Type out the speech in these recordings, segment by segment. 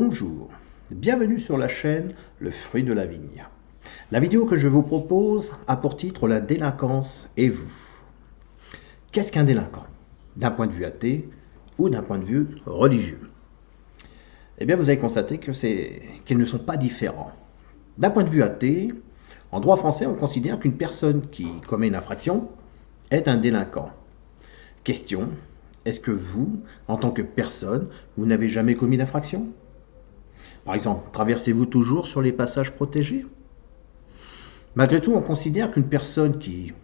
Bonjour, bienvenue sur la chaîne Le Fruit de la Vigne. La vidéo que je vous propose a pour titre La délinquance et vous. Qu'est-ce qu'un délinquant? D'un point de vue athée ou d'un point de vue religieux? Eh bien, vous avez constaté qu'ils ne sont pas différents. D'un point de vue athée, en droit français, on considère qu'une personne qui commet une infraction est un délinquant. Question, est-ce que vous, en tant que personne, vous n'avez jamais commis d'infraction? Par exemple, traversez-vous toujours sur les passages protégés? Malgré tout, on considère qu'une personne qui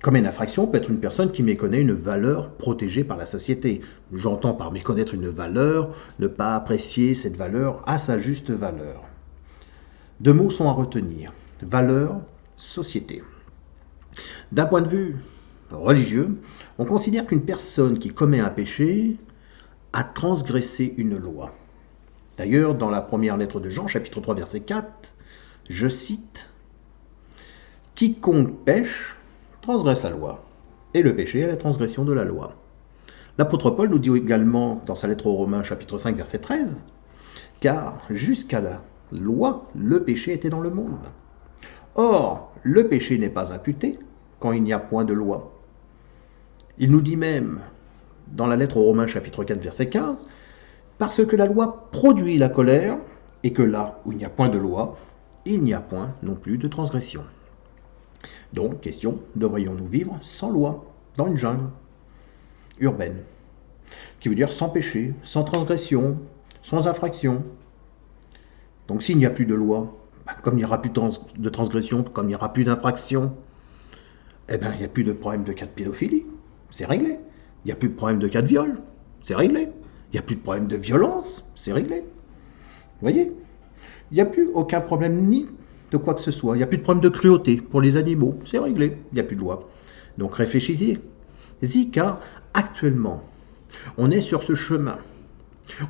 commet une infraction peut être une personne qui méconnaît une valeur protégée par la société. J'entends par méconnaître une valeur, ne pas apprécier cette valeur à sa juste valeur. Deux mots sont à retenir, valeur, société. D'un point de vue religieux, on considère qu'une personne qui commet un péché a transgressé une loi. D'ailleurs, dans la première lettre de Jean, chapitre 3, verset 4, je cite « Quiconque pêche transgresse la loi, et le péché est la transgression de la loi. » L'apôtre Paul nous dit également dans sa lettre aux Romains, chapitre 5, verset 13, « Car jusqu'à la loi, le péché était dans le monde. Or, le péché n'est pas imputé quand il n'y a point de loi. » Il nous dit même, dans la lettre aux Romains, chapitre 4, verset 15, parce que la loi produit la colère, et que là où il n'y a point de loi, il n'y a point non plus de transgression. Donc, question, devrions-nous vivre sans loi, dans une jungle urbaine, qui veut dire sans péché, sans transgression, sans infraction. Donc s'il n'y a plus de loi, comme il n'y aura plus de transgression, comme il n'y aura plus d'infraction, eh bien il n'y a plus de problème de cas de pédophilie, c'est réglé. Il n'y a plus de problème de cas de viol, c'est réglé. Il n'y a plus de problème de violence, c'est réglé. Vous voyez? Il n'y a plus aucun problème ni de quoi que ce soit. Il n'y a plus de problème de cruauté pour les animaux, c'est réglé. Il n'y a plus de loi. Donc réfléchissez-y, car actuellement, on est sur ce chemin.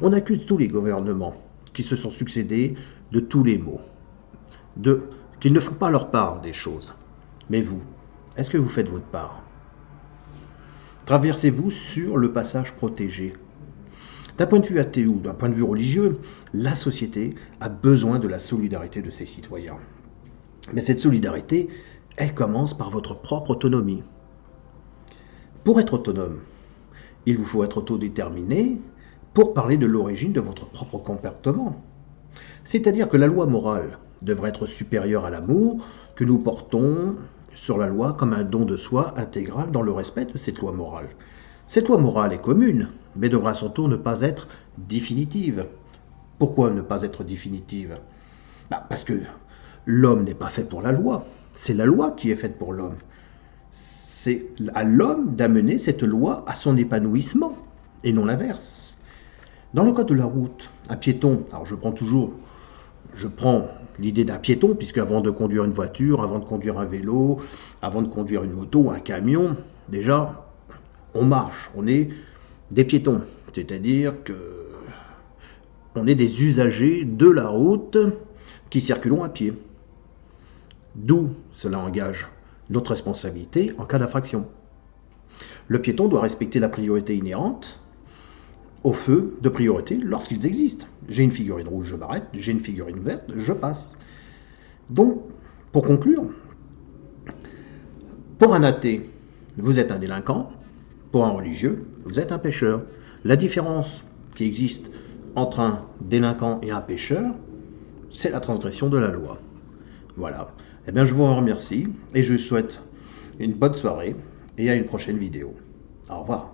On accuse tous les gouvernements qui se sont succédés de tous les maux, qu'ils ne font pas leur part des choses. Mais vous, est-ce que vous faites votre part? Traversez-vous sur le passage protégé? D'un point de vue athée ou d'un point de vue religieux, la société a besoin de la solidarité de ses citoyens. Mais cette solidarité, elle commence par votre propre autonomie. Pour être autonome, il vous faut être autodéterminé pour parler de l'origine de votre propre comportement. C'est-à-dire que la loi morale devrait être supérieure à l'amour que nous portons sur la loi comme un don de soi intégral dans le respect de cette loi morale. Cette loi morale est commune, mais devra à son tour ne pas être définitive. Pourquoi ne pas être définitive? Parce que l'homme n'est pas fait pour la loi. C'est la loi qui est faite pour l'homme. C'est à l'homme d'amener cette loi à son épanouissement, et non l'inverse. Dans le code de la route, un piéton, alors je prends l'idée d'un piéton, puisque avant de conduire une voiture, avant de conduire un vélo, avant de conduire une moto, un camion, déjà, on marche, on est des piétons, c'est-à-dire que on est des usagers de la route qui circulons à pied. D'où cela engage notre responsabilité en cas d'infraction. Le piéton doit respecter la priorité inhérente aux feux de priorité lorsqu'ils existent. J'ai une figurine rouge, je m'arrête, j'ai une figurine verte, je passe. Donc, pour conclure, pour un athée, vous êtes un délinquant. Pour un religieux, vous êtes un pécheur. La différence qui existe entre un délinquant et un pécheur, c'est la transgression de la loi. Voilà. Eh bien, je vous remercie et je vous souhaite une bonne soirée et à une prochaine vidéo. Au revoir.